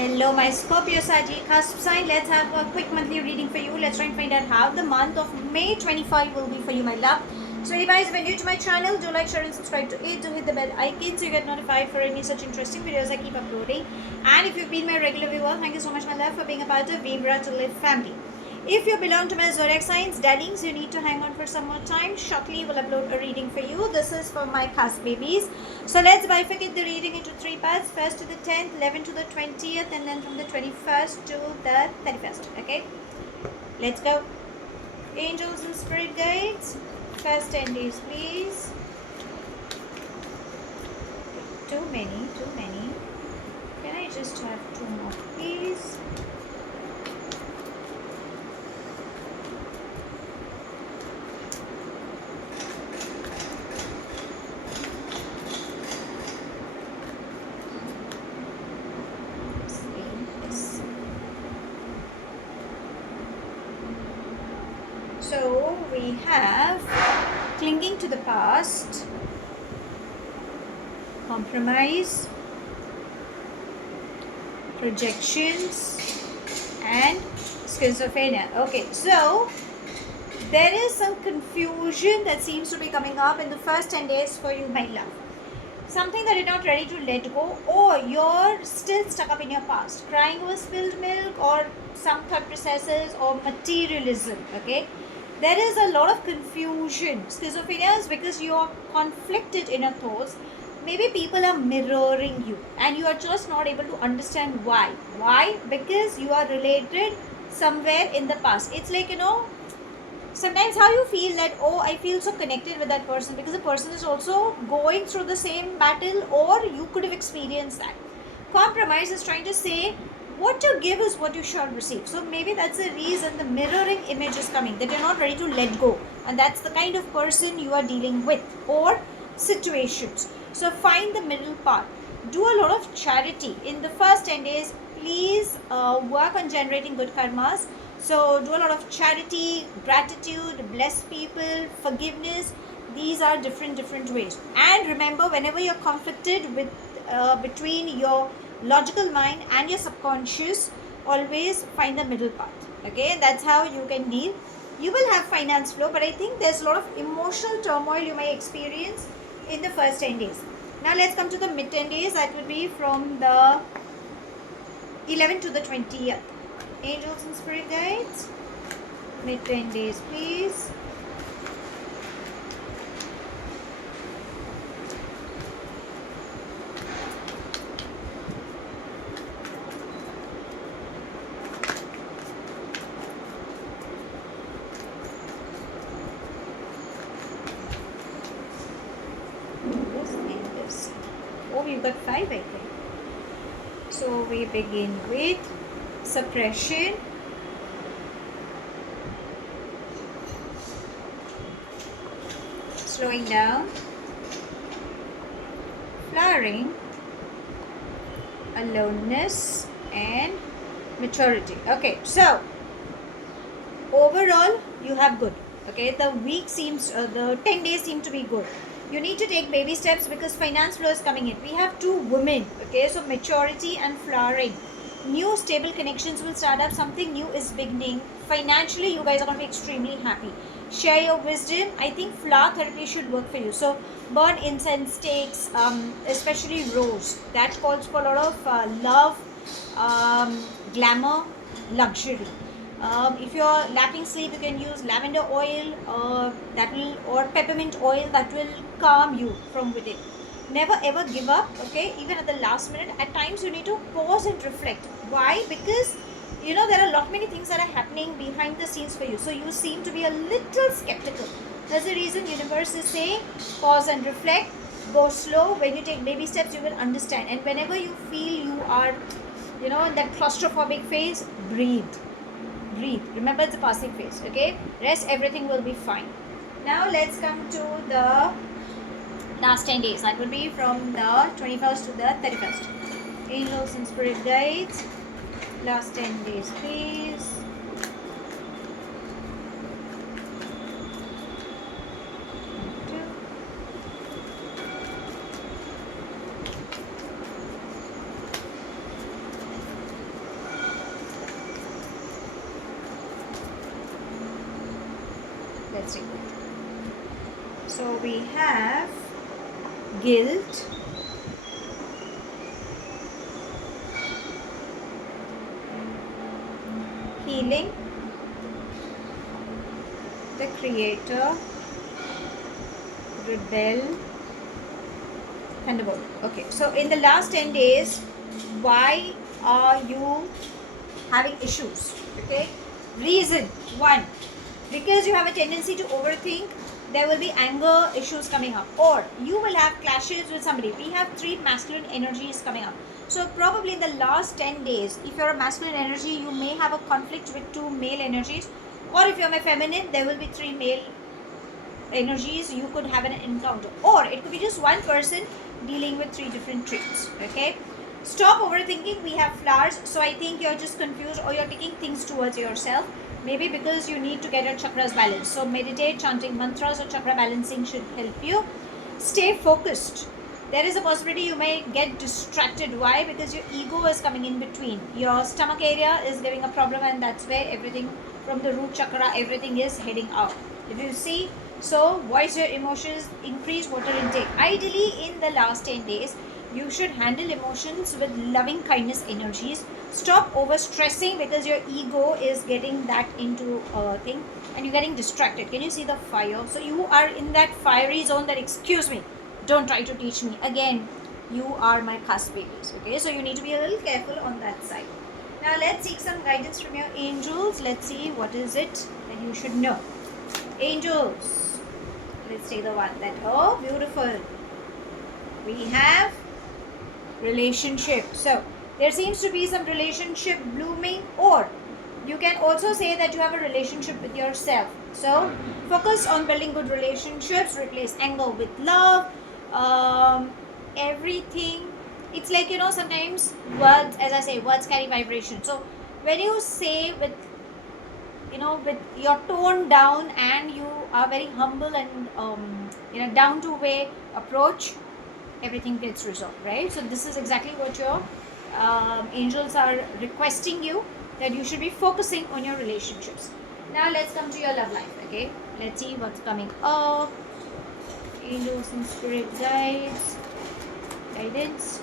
Hello, my Scorpio Saji cusp sign. Let's have a quick monthly reading for you. Let's try and find out how the month of May 25 will be for you, my love. So, you guys, if you're new to my channel, do like, share, and subscribe to it. Do hit the bell icon so you get notified for any such interesting videos I keep uploading. And if you've been my regular viewer, thank you so much, my love, for being a part of Vibra to Live family. If you belong to my zodiac signs, darlings, you need to hang on for some more time. Shortly, we'll upload a reading for you. This is for my cusp babies. So let's bifurcate the reading into three parts. First to the 10th, 11th to the 20th, and then from the 21st to the 31st. Okay, let's go. Angels and spirit guides. First 10 days, please. Too many. Can I just have two more, please? So we have clinging to the past, compromise, projections, and schizophrenia. Okay, so there is some confusion that seems to be coming up in the first 10 days for you, my love. Something that you're not ready to let go, or you're still stuck up in your past, crying over spilled milk, or some thought processes, or materialism. Okay, there is a lot of confusion. Schizophrenia is because you are conflicted in your thoughts. Maybe people are mirroring you and you are just not able to understand why. Because you are related somewhere in the past. It's like, sometimes how you feel that, oh, I feel so connected with that person because the person is also going through the same battle, or you could have experienced that. Compromise is trying to say what you give is what you should receive. So maybe that's the reason the mirroring image is coming, that you're not ready to let go, and that's the kind of person you are dealing with or situations. So find the middle path. Do a lot of charity in the first 10 days. Please work on generating good karmas. So do a lot of charity, gratitude, bless people, forgiveness. These are different ways. And remember, whenever you're conflicted with between your logical mind and your subconscious, always find the middle path. Okay, that's how you can deal. You will have finance flow, but I think there's a lot of emotional turmoil you may experience in the first 10 days. Now let's come to the mid 10 days. That would be from the 11th to the 20th. Angels and spirit guides, mid 10 days, please. Oh, we've got 5, I think. So we begin with suppression, slowing down, flowering, aloneness, and maturity. Okay, so overall you have good. Okay, the week seems the 10 days seem to be good. You need to take baby steps because finance flow is coming in. We have 2 women. Okay, so maturity and flowering. New stable connections will start up. Something new is beginning. Financially, you guys are going to be extremely happy. Share your wisdom. I think flower therapy should work for you. So burn incense sticks, especially rose. That calls for a lot of love, glamour, luxury. If you're lacking sleep, you can use lavender oil or peppermint oil that will calm you from within. Never ever give up. Okay, even at the last minute, at times you need to pause and reflect. Why? Because there are many things that are happening behind the scenes for you, so you seem to be a little skeptical. That's the reason universe is saying pause and reflect, go slow. When you take baby steps, you will understand. And whenever you feel you are in that claustrophobic phase, breathe. Remember, it's a passing phase. Okay, rest, everything will be fine. Now let's come to the last 10 days. That will be from the 21st to the 31st. Angels and spirit guides, last 10 days, please. Let's take that. So we have guilt, healing, the creator, rebel, thunderbolt. Okay, so in the last 10 days, why are you having issues? Okay, reason one, because you have a tendency to overthink. There will be anger issues coming up, or you will have clashes with somebody. We have 3 masculine energies coming up. So probably in the last 10 days, if you're a masculine energy, you may have a conflict with 2 male energies, or if you're a feminine, there will be 3 male energies. You could have an encounter, or it could be just one person dealing with 3 different traits. Okay, stop overthinking. We have flowers, so I think you're just confused, or you're taking things towards yourself, maybe because you need to get your chakras balanced. So meditate, chanting mantras or chakra balancing should help you. Stay focused. There is a possibility you may get distracted. Why? Because your ego is coming in between. Your stomach area is giving a problem, and that's where everything from the root chakra, everything is heading out. If you see, so voice your emotions, increase water intake. Ideally, in the last 10 days, you should handle emotions with loving kindness energies. Stop over stressing, because your ego is getting that into a thing and you're getting distracted. Can you see the fire? So you are in that fiery zone that, excuse me, don't try to teach me again, you are my cusp babies. Okay, so you need to be a little careful on that side. Now let's seek some guidance from your angels. Let's see what is it that you should know. Angels, let's take the one that, oh beautiful, we have relationship. So there seems to be some relationship blooming, or you can also say that you have a relationship with yourself. So focus on building good relationships, replace anger with love. Everything, it's like, sometimes words, as I say, words carry vibration. So when you say with with your tone down, and you are very humble and down to way approach, everything gets resolved, right? So this is exactly what your angels are requesting you, that you should be focusing on your relationships. Now let's come to your love life. Okay, let's see what's coming up. Angels and spirit guides, guidance.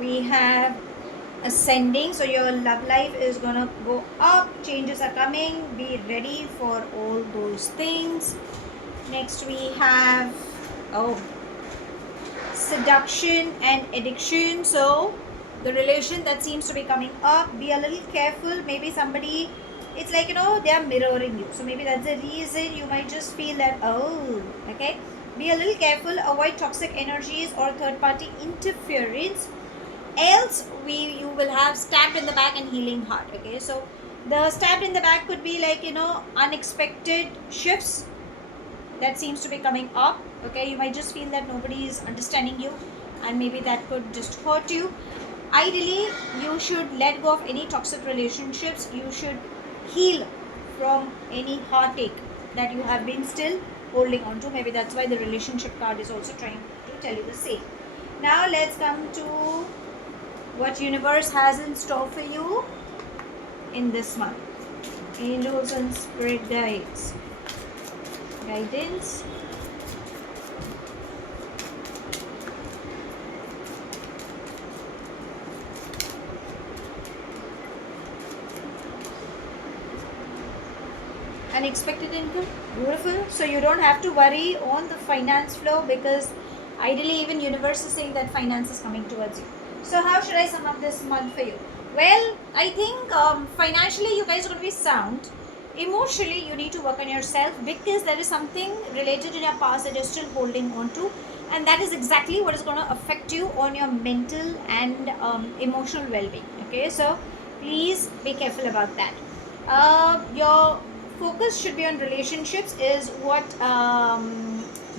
We have ascending, so your love life is gonna go up, changes are coming, be ready for all those things. Next we have seduction and addiction. So the relation that seems to be coming up, be a little careful. Maybe somebody, it's like they are mirroring you, so maybe that's the reason you might just feel that, okay, be a little careful. Avoid toxic energies or third party interference, else you will have stabbed in the back and healing heart. Okay, so the stabbed in the back could be like unexpected shifts that seems to be coming up. Okay, you might just feel that nobody is understanding you, and maybe that could just hurt you. Ideally, you should let go of any toxic relationships. You should heal from any heartache that you have been still holding on to. Maybe that's why the relationship card is also trying to tell you the same. Now let's come to what universe has in store for you in this month. Angels and spirit guides, guidance. Unexpected income, beautiful. So you don't have to worry on the finance flow, because ideally even universe is saying that finance is coming towards you. So how should I sum up this month for you? Well, I think financially you guys are going to be sound. Emotionally you need to work on yourself, because there is something related in your past that you're still holding on to, and that is exactly what is going to affect you on your mental and emotional well-being. Okay, so please be careful about that. Your focus should be on relationships, is what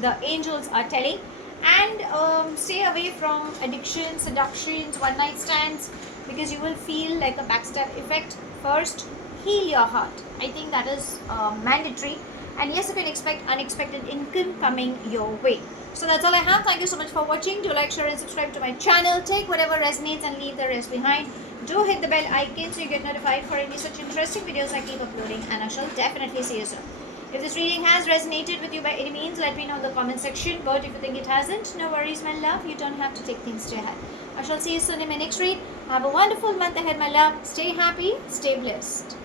the angels are telling, and stay away from addiction, seductions, one night stands, because you will feel like a backstab effect. First, heal your heart. I think that is mandatory, And yes, you can expect unexpected income coming your way. So that's all I have. Thank you so much for watching. Do like, share and subscribe to my channel. Take whatever resonates and leave the rest behind. Do hit the bell icon so you get notified for any such interesting videos I keep uploading, and I shall definitely see you soon. If this reading has resonated with you by any means, let me know in the comment section. But if you think it hasn't, no worries, my love. You don't have to take things to your head. I shall see you soon in my next read. Have a wonderful month ahead, my love. Stay happy, stay blessed.